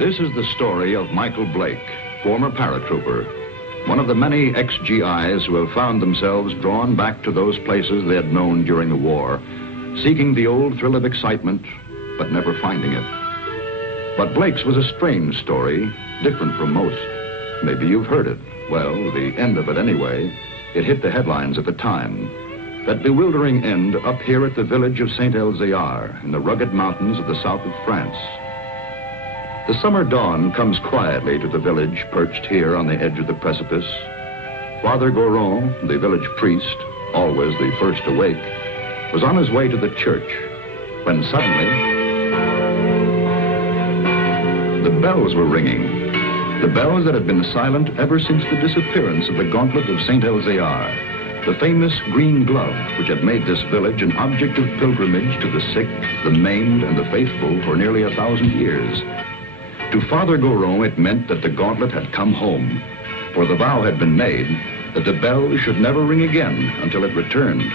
This is the story of Michael Blake, former paratrooper, one of the many ex-GIs who have found themselves drawn back to those places they had known during the war, seeking the old thrill of excitement, but never finding it. But Blake's was a strange story, different from most. Maybe you've heard it. Well, the end of it anyway. It hit the headlines at the time. That bewildering end up here at the village of Saint-Elzéar in the rugged mountains of the south of France. The summer dawn comes quietly to the village perched here on the edge of the precipice. Father Goron, the village priest, always the first awake, was on his way to the church when suddenly the bells were ringing. The bells that had been silent ever since the disappearance of the gauntlet of Saint-Elzéar, the famous green glove which had made this village an object of pilgrimage to the sick, the maimed, and the faithful for nearly 1,000 years. To Father Goron, it meant that the gauntlet had come home, for the vow had been made that the bell should never ring again until it returned.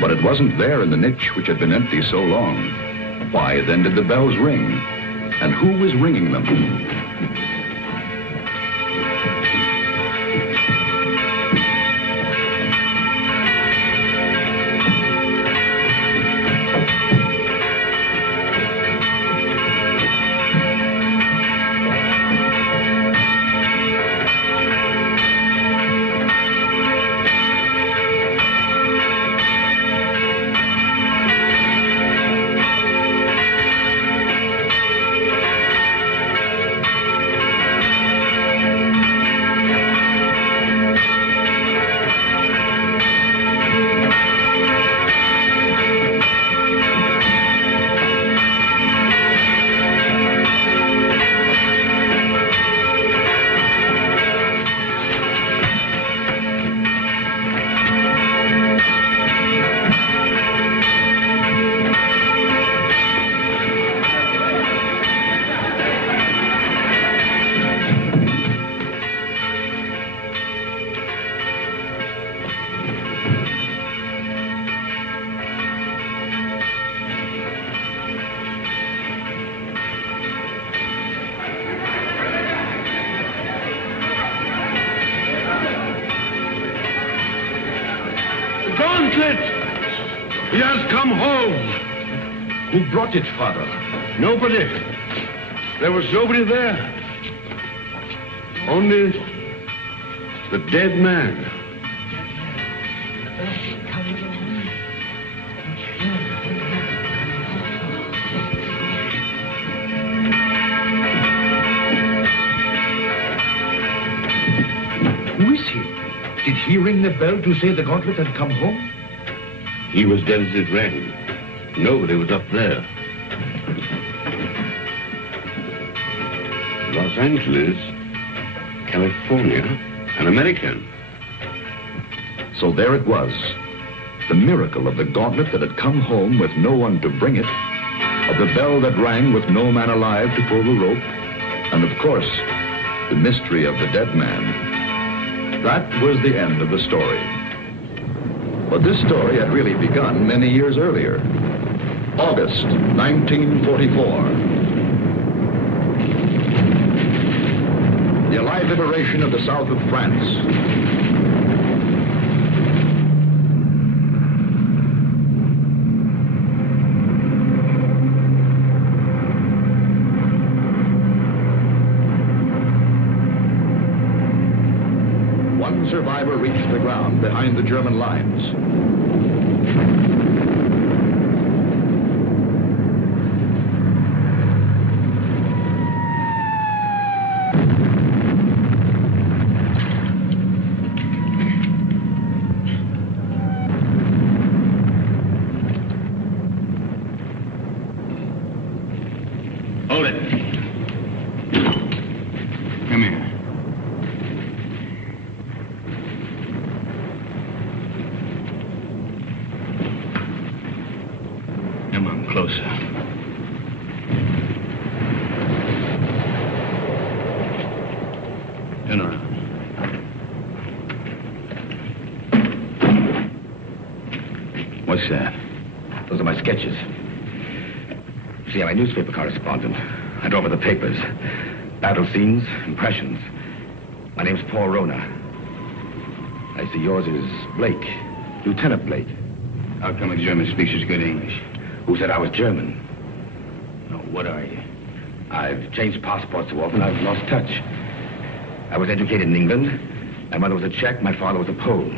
But it wasn't there in the niche which had been empty so long. Why then did the bells ring? And who was ringing them? He has come home. Who brought it, Father? Nobody. There was nobody there. Only the dead man. Who is he? Did he ring the bell to say the gauntlet had come home? He was dead as it rang. Nobody was up there. Los Angeles, California, an American. So there it was. The miracle of the gauntlet that had come home with no one to bring it, of the bell that rang with no man alive to pull the rope, and of course, the mystery of the dead man. That was the end of the story. But this story had really begun many years earlier. August 1944. The Allied liberation of the south of France. One survivor reached the ground behind the German lines. Hold it. Come here. Come on, closer. Turn around. What's that? Those are my sketches. See, I'm a newspaper correspondent. I drove with the papers. Battle scenes, impressions. My name's Paul Rona. I see yours is Blake. Lieutenant Blake. How come a German speaks as good English? Who said I was German? No, what are you? I've changed passports so often I've lost touch. I was educated in England. My mother was a Czech, my father was a Pole.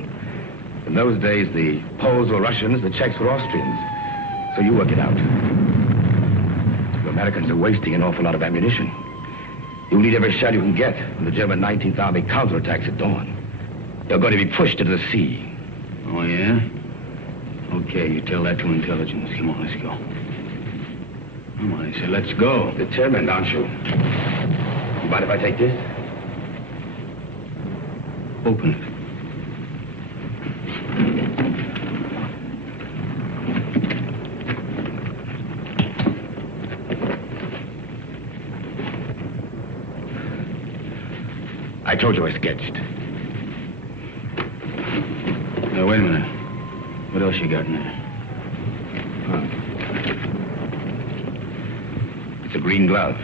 In those days, the Poles were Russians, the Czechs were Austrians. So you work it out. The Americans are wasting an awful lot of ammunition. You'll need every shell you can get when the German 19th Army counterattacks at dawn. They're going to be pushed into the sea. Oh, yeah? Okay, you tell that to intelligence. Come on, let's go. Come on, I said, let's go. Determined, aren't you? You mind if I take this? Open it. I told you I sketched. Now, wait a minute. What else you got in there? It's a green glove.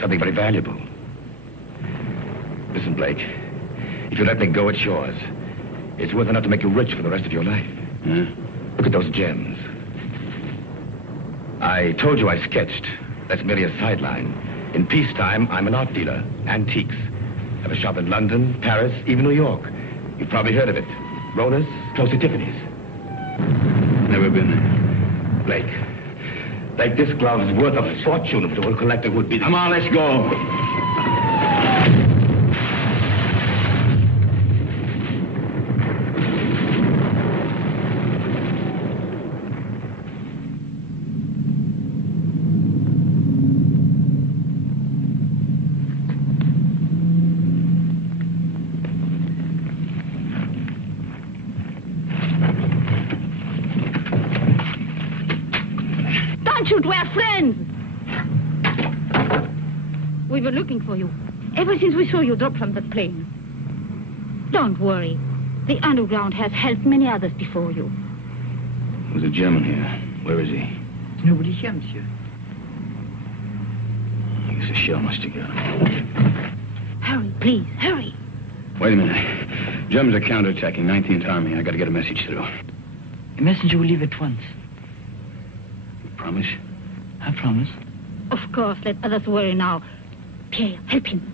Something very valuable. Listen, Blake. If you let me go, it's yours. It's worth enough to make you rich for the rest of your life. Huh? Look at those gems. I told you I sketched. That's merely a sideline. In peacetime, I'm an art dealer. Antiques. I have a shop in London, Paris, even New York. You've probably heard of it. Rona's, close to Tiffany's. Never been there. Blake, this glove is worth a fortune if the old collector would be... Come on, let's go. Shoot, we're friends. We were looking for you ever since we saw you drop from the plane. Don't worry. The underground has helped many others before you. There's a German here. Where is he? Nobody here, monsieur. I guess a shell must have got him. Hurry, please, hurry. Wait a minute. Germans are counterattacking 19th Army. I got to get a message through. A messenger will leave at once. Promise? I promise. Of course, let others worry now. Pierre, help him.